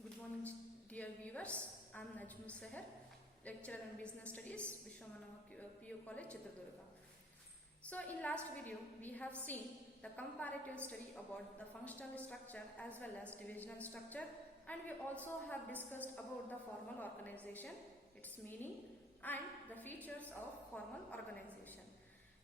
Good morning, dear viewers. I am Najmus, lecturer in Business Studies, Vishwamanama PU College, Chitradurga. So, in last video, we have seen the comparative study about the functional structure as well as divisional structure, and we also have discussed about the formal organization, its meaning, and the features of formal organization.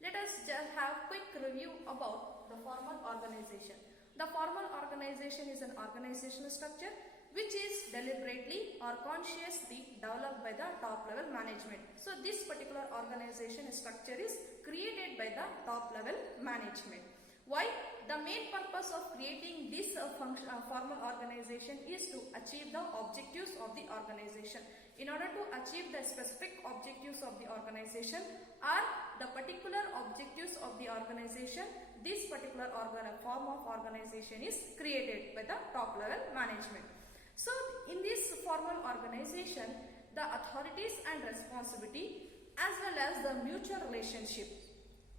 Let us just have quick review about the formal organization. The formal organization is an organizational structure which is deliberately or consciously developed by the top level management. So this particular organization structure is created by the top level management. Why? The main purpose of creating this formal organization is to achieve the objectives of the organization. In order to achieve the specific objectives of the organization or the particular objectives of the organization, this particular form of organization is created by the top level management. So, in this formal organization, the authorities and responsibility as well as the mutual relationship.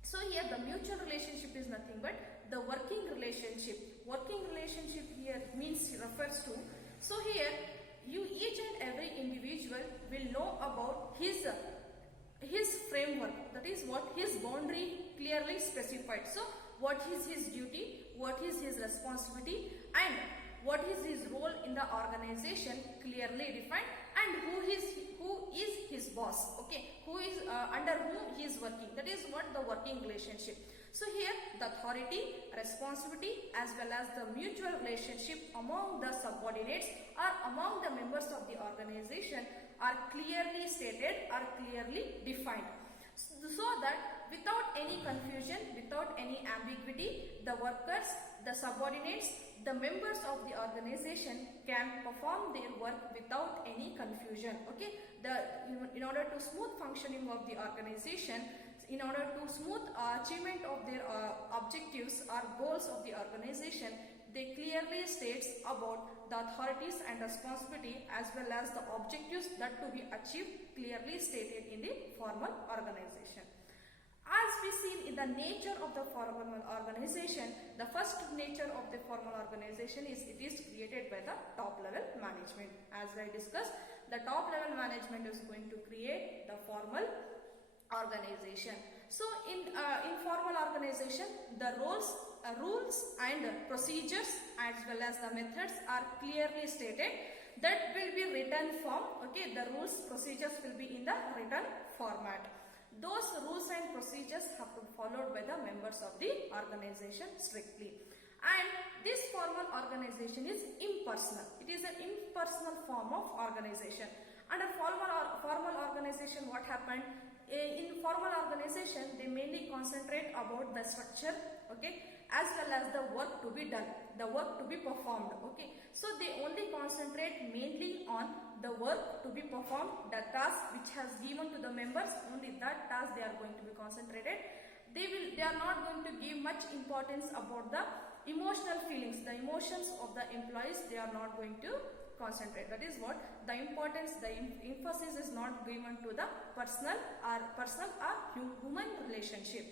So, here the mutual relationship is nothing but the working relationship. Working relationship here refers to, so here each and every individual will know about his framework, that is what his boundary clearly specified. So, what is his duty, what is his responsibility, and what is his role in the organization clearly defined, and who is his boss, okay, who is under whom he is working. That is what the working relationship. So here the authority, responsibility as well as the mutual relationship among the subordinates or among the members of the organization are clearly stated, are clearly defined, so that without any confusion, without any ambiguity, the workers, the subordinates, the members of the organization can perform their work without any confusion. Okay, in order to smooth functioning of the organization, in order to smooth achievement of their objectives or goals of the organization, they clearly states about the authorities and responsibility as well as the objectives that to be achieved clearly stated in the formal organization. As we see in the nature of the formal organization, the first nature of the formal organization is it is created by the top level management. As I discussed, the top level management is going to create the formal organization. So in formal organization, the rules and procedures as well as the methods are clearly stated. That will be written form. Okay, the rules, procedures will be in the written format. Those rules and procedures have to be followed by the members of the organization strictly. And this formal organization is impersonal. It is an impersonal form of organization. Under formal organization, what happened? In formal organization, they mainly concentrate about the structure, okay, as well as the work to be done, the work to be performed, okay. So they only concentrate mainly on the work to be performed, the task which has given to the members, only that task they are going to be concentrated. They are not going to give much importance about the emotional feelings, the emotions of the employees. They are not going to concentrate. That is what the importance, the emphasis is not given to the personal or human relationship.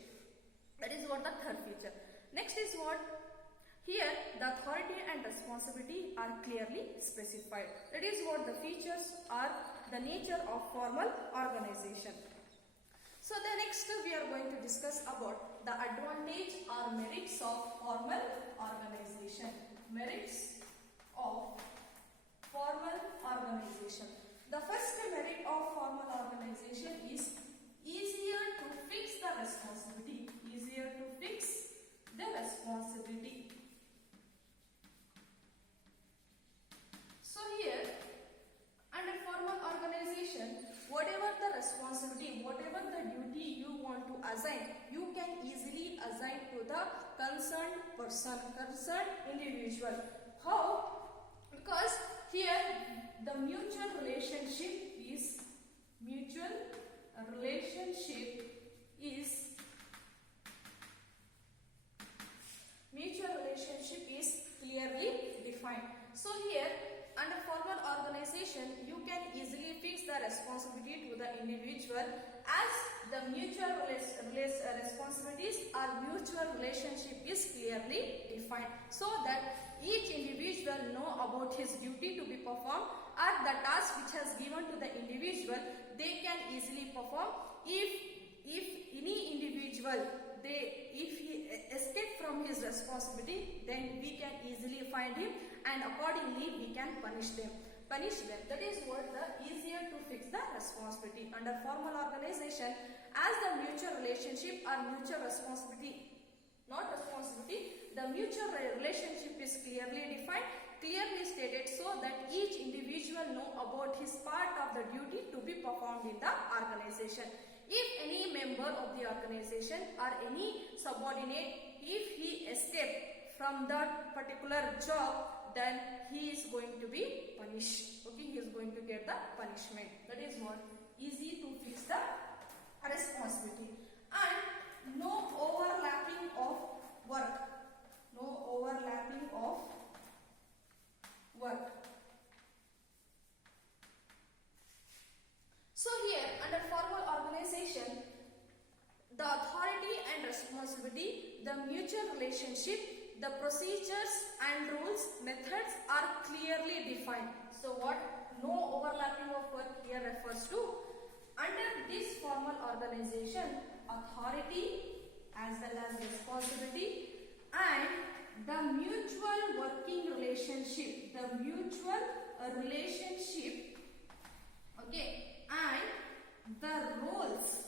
That is what the third feature. Next is what? Here the authority and responsibility are clearly specified. That is what the features are, the nature of formal organization. So the next we are going to discuss about the advantage or merits of formal organization. Merits of formal organization. The first merit of formal organization is easier to fix the responsibility. Easier to fix the responsibility. So here, under formal organization, whatever the responsibility, whatever the duty you want to assign, you can easily assign to the concerned person, concerned individual. How? Because here the mutual relationship is clearly defined. So here under formal organization, you can easily fix the responsibility to the individual as the mutual responsibilities or mutual relationship is clearly defined, so that each individual know about his duty to be performed performed, or the task which has given to the individual, they can easily perform. If any individual, if he escape from his responsibility, then we can easily find him and accordingly we can punish them. That is what the easier to fix the responsibility. Under formal organization, as the mutual relationship or mutual responsibility, not responsibility, the mutual relationship is clearly defined, clearly stated, so that each individual know about his part of the duty to be performed in the organization. If any member of the organization or any subordinate, if he escape from that particular job, then he is going to be punished. Okay, he is going to get the punishment. That is what easy to fix the responsibility. And no overlapping of work. No overlapping of work. So here under formal organization, the authority and responsibility, the mutual relationship, the procedures and rules, methods are clearly defined. So what no overlapping of work here refers to? Under this formal organization, authority as well as responsibility and the mutual working relationship, okay, and the roles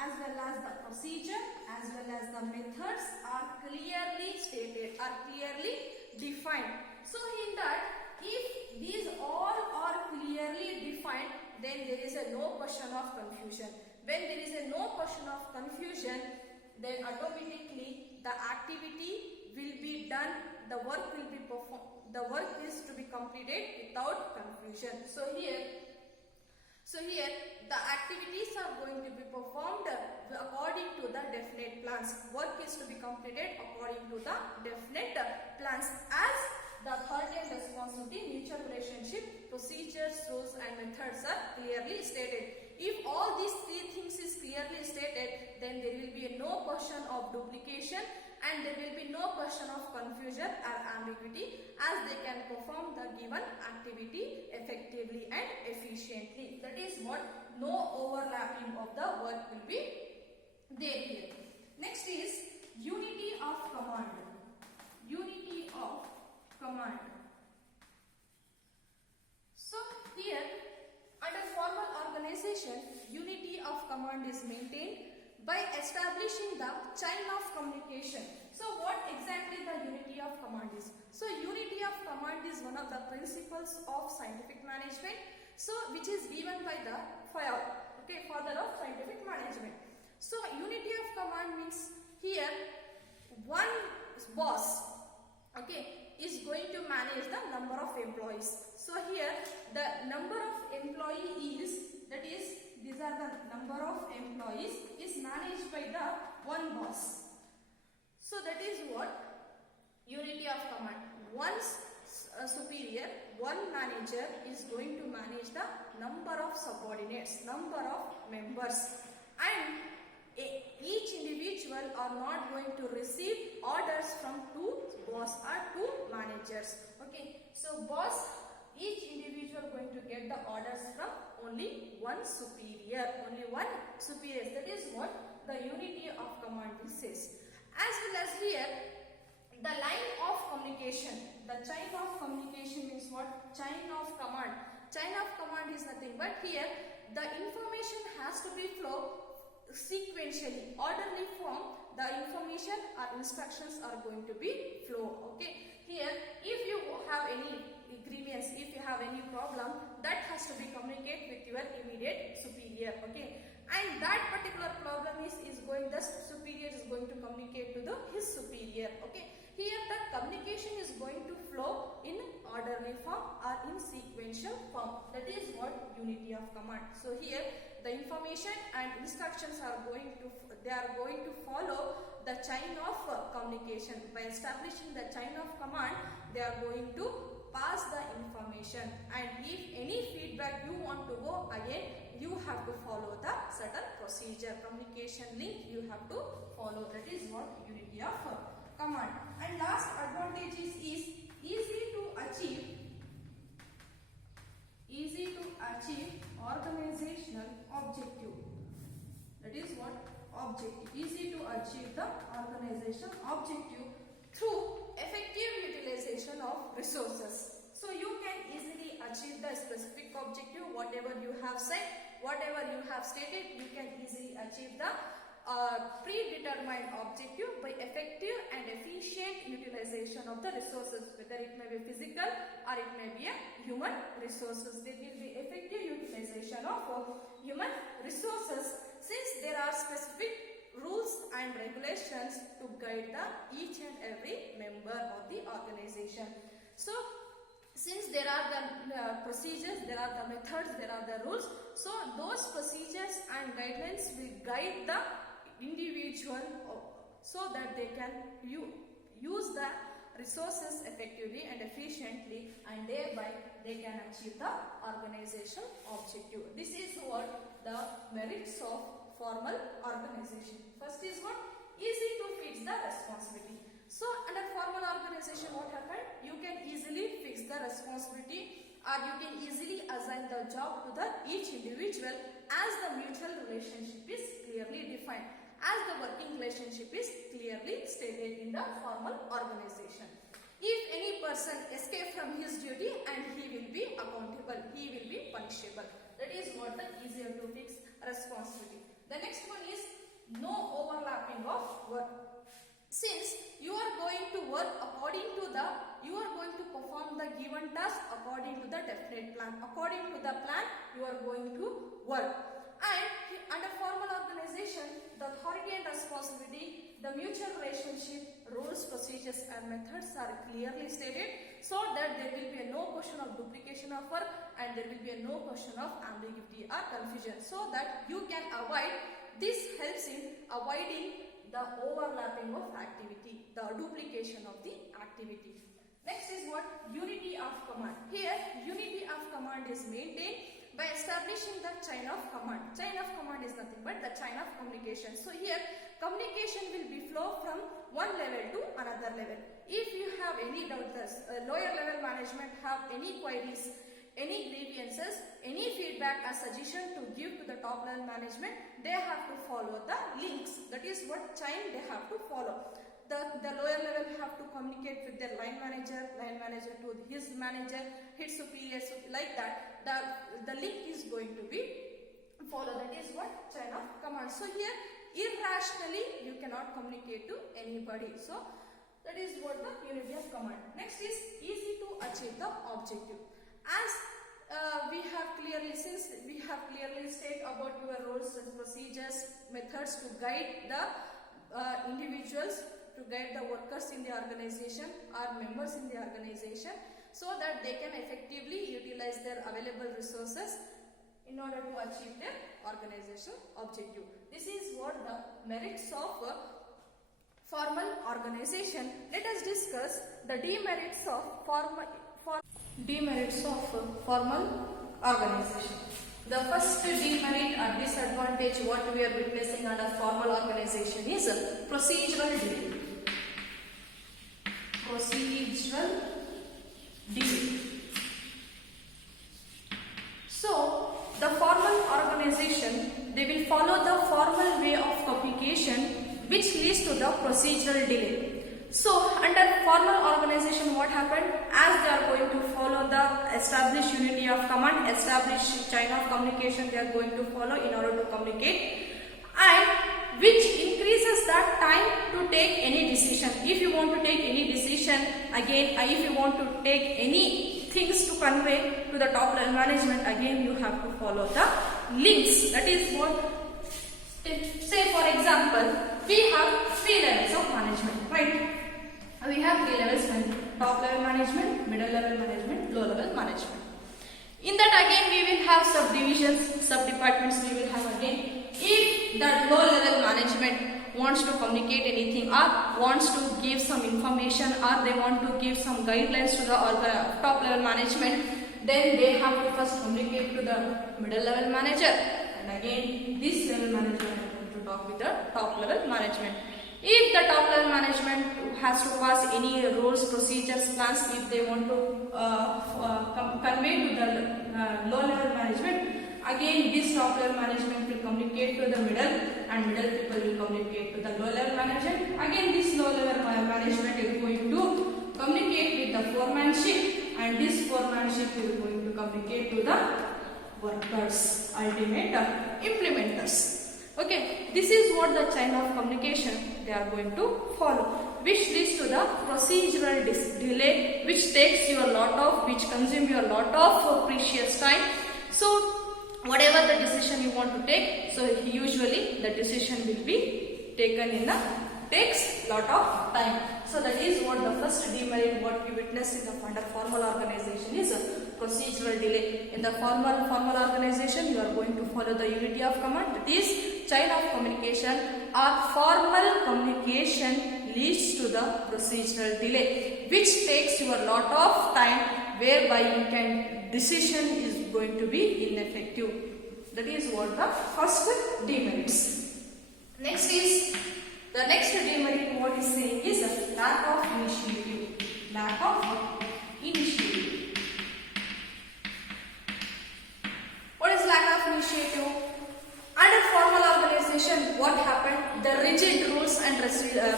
as well as the procedure as well as the methods are clearly stated, are clearly defined. So in that, if these all are clearly defined, then there is no question of confusion. When there is no question of confusion, then automatically the activity will be done, the work will be performed, the work is to be completed without confusion. So here the activities are going to be performed according to the definite plans. Work is to be completed according to the definite plans, as the authority and responsibility, mutual relationship, procedures, rules and methods are clearly stated. If all these three things is clearly stated, then there will be no question of duplication and there will be no question of confusion or ambiguity, as they can perform the given activity effectively and efficiently. That is what no overlapping of the work will be there here. Next is unity of command. Unity of command. So here under formal organization, unity of command is maintained by establishing the chain of communication. So what exactly the unity of command is? So unity of command is one of the principles of scientific management, so which is given by the father of scientific management. So unity of command means here one boss is going to manage the number of employees. So here the number of employees, that is these are the number of employees, is managed by the one boss. So that is what unity of command. One superior, one manager is going to manage the number of subordinates, number of members, and each individual are not going to receive orders from two boss or two managers. Okay, so each individual going to get the orders from only one superior. That is what the unity of command says. As well as here, the line of communication, the chain of communication means what? Chain of command. Chain of command is nothing but here the information has to be flow sequentially, orderly form. The information or instructions are going to be flow. Okay, here if you have any grievance, if you have any problem, that has to be communicated with your immediate superior. Okay, and that particular problem the superior is going to communicate to his superior. Okay, here the communication is going to flow in orderly form or in sequential form. That is what unity of command. So here the information and instructions are going to follow the chain of communication. By establishing the chain of command, they are going to pass the information, and if any feedback you want to go again, you have to follow the certain procedure, communication link you have to follow. That is what unity of command. And last advantage is easy to achieve organization objective through effective utilization of resources. So you can easily achieve the specific objective, whatever you have said, whatever you have stated, you can easily achieve the predetermined objective by effective and efficient utilization of the resources, whether it may be physical or it may be a human resources. There will be effective utilization of human resources, since there are specific rules and regulations to guide each and every member of the organization. So since there are the procedures, there are the methods, there are the rules, so those procedures and guidelines will guide the individual so that they can use the resources effectively and efficiently, and thereby they can achieve the organization objective. This is what the merits of formal organization. First is what? Easy to fix the responsibility. So under formal organization, what happened? You can easily fix the responsibility, or you can easily assign the job to each individual as the mutual relationship is clearly defined, as the working relationship is clearly stated in the formal organization. If any person escapes from his duty, and he will be accountable, he will be punishable. That is what the easier to fix responsibility. The next one is no overlapping of work. Since you are going to work according to you are going to perform the given task according to the definite plan. According to the plan, you are going to work. And under formal organization, the authority and responsibility, the mutual relationship, rules, procedures and methods are clearly stated, so that there will be no question of duplication of work, and there will be no question of ambiguity or confusion, so that you can avoid. This helps in avoiding the overlapping of activity, the duplication of the activity. Next is what? Unity of command. Here, unity of command is maintained by establishing the chain of command. Chain of command is nothing but the chain of communication. So here, communication will be flow from one level to another level. If you have any doubts, lower level management have any queries, any grievances, any feedback or suggestion to give to the top level management, they have to follow the links. That is what chain they have to follow. The lower level have to communicate with their line manager to his manager, his superiors, like that. The link is going to be followed. That is what? Chain of command. So here, irrationally, you cannot communicate to anybody. So that is what the unity of command. Next is easy to achieve the objective. As we have clearly stated about your roles and procedures, methods to guide the individuals, to guide the workers in the organization or members in the organization, so that they can effectively utilize their available resources in order to achieve their organization objective. This is what the merits of formal organization. Let us discuss the demerits of formal organization. The first demerit or disadvantage what we are witnessing under formal organization is procedural delay. So the formal organization, they will follow the formal way of communication, which leads to the procedural delay. So under formal organization, what happened? As they are going to follow the established unity of command, established chain of communication, they are going to follow in order to communicate, and which increases the time to take any decision. If you want to take any decision, again, if you want to take any things to convey to the top level management, again you have to follow the links. That is what, say for example, we have 3 levels of management, right? We have 3 levels: top level management, middle level management, low level management. In that again we will have subdivisions, sub-departments we will have again. If the low level management wants to communicate anything or wants to give some information or they want to give some guidelines to the top level management, then they have to first communicate to the middle level manager, and again this level management has to talk with the top level management. If the top level management has to pass any rules, procedures, plans, if they want to convey to the low level management, again this top level management will communicate to the middle, and middle people will communicate to the low level management. Again, this low level management is going to communicate with the foremanship, and this foremanship is going to communicate to the workers, ultimate implementers. Okay, this is what the chain of communication they are going to follow, which leads to the procedural delay, which takes you a lot of, which consumes you a lot of precious time. So whatever the decision you want to take, so usually the decision will be taken in a takes lot of time. So that is what the first demerit what we witness in the under formal organization is procedural delay. In the formal organization, you are going to follow the unity of command. That is chain of communication or formal communication leads to the procedural delay, which takes you a lot of time, whereby you can decision is going to be ineffective. That is what the first demerits. Next is the next demerit what is saying is lack of initiative. Lack of initiative. What is lack of initiative? Under formal organization, what happened? The rigid rules and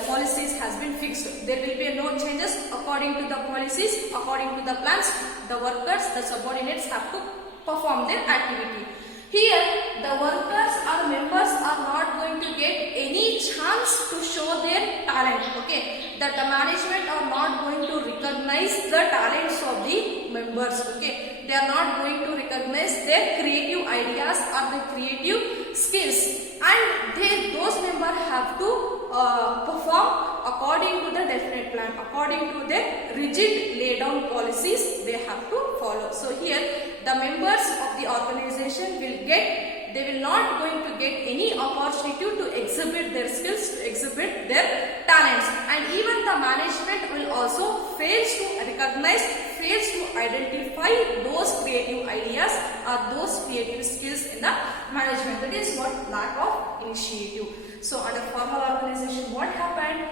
policies has been fixed. There will be no changes according to the policies, according to the plans. The workers, the subordinates have to perform their activity. Here, the workers or members are not going to get any chance to show their talent. Okay, that the management are not going to recognize the talents of the members. Okay, they are not going to recognize their creative ideas or the creative skills, and those members have to perform according to the definite plan, according to their rigid laid down policies they have to follow. So here the members of the organization they will not going to get any opportunity to exhibit their skills, to exhibit their talents, and even the management will also fails to recognize, fails to identify those creative ideas or those creative skills in the management. That is what lack of initiative. So under formal organization, what happened?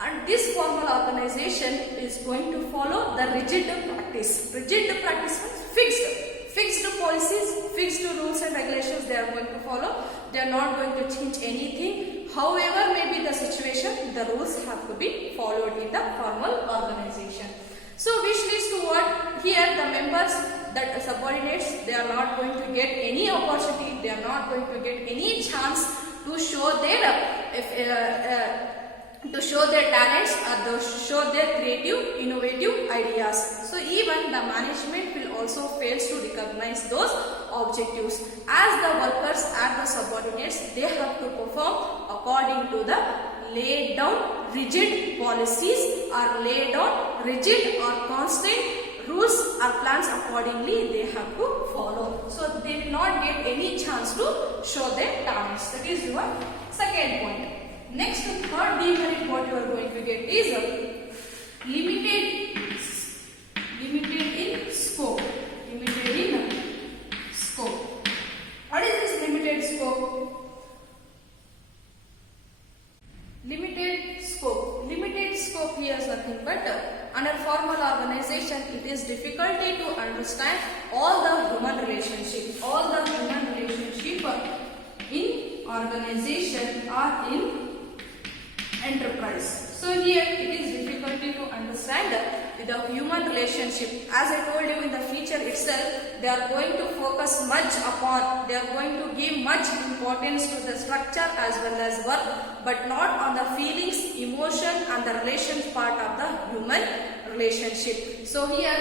And this formal organization is going to follow the rigid practice. Rigid practice means fixed policies, fixed rules and regulations they are going to follow. They are not going to change anything. However may be the situation, the rules have to be followed in the formal organization. So which leads to what? Here the members, that subordinates, they are not going to get any opportunity, they are not going to get any chance to show their talents or to show their creative, innovative ideas. So even the management will also fail to recognize those objectives. As the workers and the subordinates, they have to perform according to the laid down rigid policies or laid down rigid or constant rules or plans. Accordingly they have to follow. So they will not get any chance to show their talents. That is your second point. Next, third demerit what you are going to get is limited in scope. Limited in scope. What is this limited scope? Limited scope. Limited scope here is nothing but under formal organization, it is difficulty to understand all the human relationship. All the human relationship in organization or in enterprise. So here it is difficulty to understand the human relationship. As I told you in the feature itself, they are going to focus much upon, they are going to give much importance to the structure as well as work, but not on the feelings, emotion and the relations part of the human relationship. So here,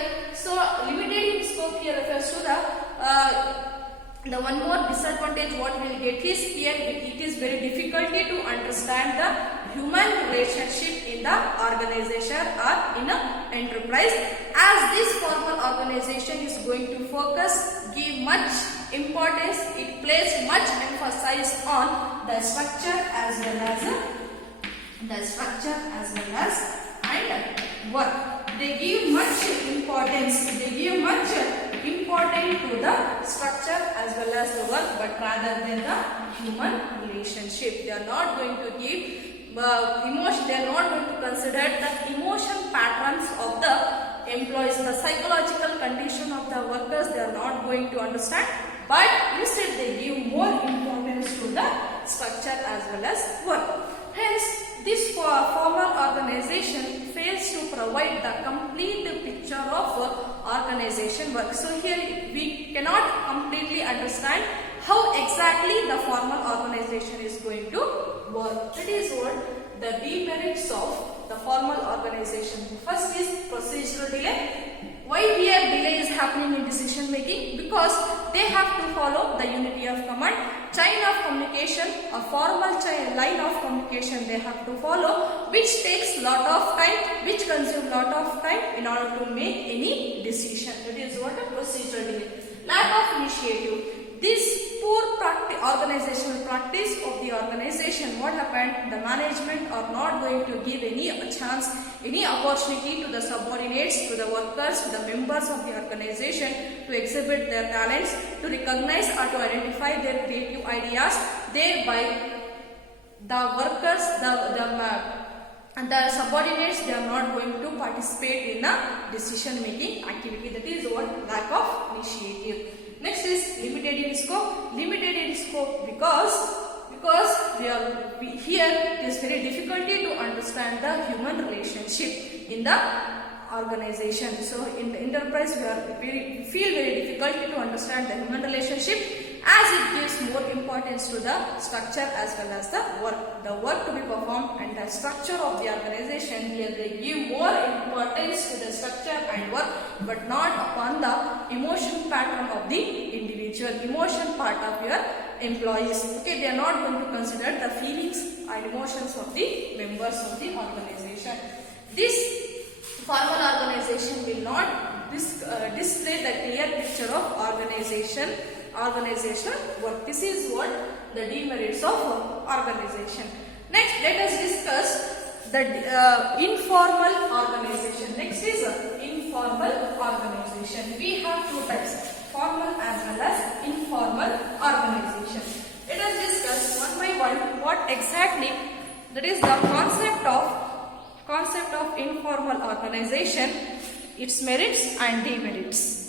limited in scope here refers to the one more disadvantage what we will get is here it is very difficulty to understand the human relationship in the organization or in a enterprise, as this formal organization is going to focus, give much importance, it places much emphasis on the structure as well as and work. They give much importance. To the structure as well as the work, but rather than the human relationship. They are not going to give emotion. They are not going to consider the emotion patterns of the employees, the psychological condition of the workers. They are not going to understand, but instead they give more importance to the structure as well as work. Hence, this formal organization fails to provide the complete picture of organization work. So here we cannot completely understand how exactly the formal organization is going to work. That is what the demerits of the formal organization. First is procedural delay. Why here delay is happening in decision making? Because they have to follow the unity of command, chain of communication, a formal line of communication they have to follow, which takes lot of time, which consumes lot of time in order to make any decision. That is what a procedural delay. Lack of initiative. This poor organizational practice of the organization, what happened? The management are not going to give any chance, any opportunity to the subordinates, to the workers, to the members of the organization to exhibit their talents, to recognize or to identify their creative ideas. Thereby, the workers, the subordinates, they are not going to participate in the decision making activity. That is what lack of initiative. Next is limited in scope. Limited in scope because here it is very difficulty to understand the human relationship in the organization. So in the enterprise we feel very difficult to understand the human relationship, as it gives more importance to the structure as well as the work to be performed, and the structure of the organization. Here they give more importance to the structure and work, but not upon the emotion pattern of the individual, emotion part of your employees. Okay, they are not going to consider the feelings and emotions of the members of the organization. This formal organization will not display the clear picture of organizational work. This is what the demerits of organization. Next, let us discuss the informal organization. Next is informal organization. We have two types, formal as well as informal organization. Let us discuss one by one what exactly that is the concept of informal organization, its merits and demerits.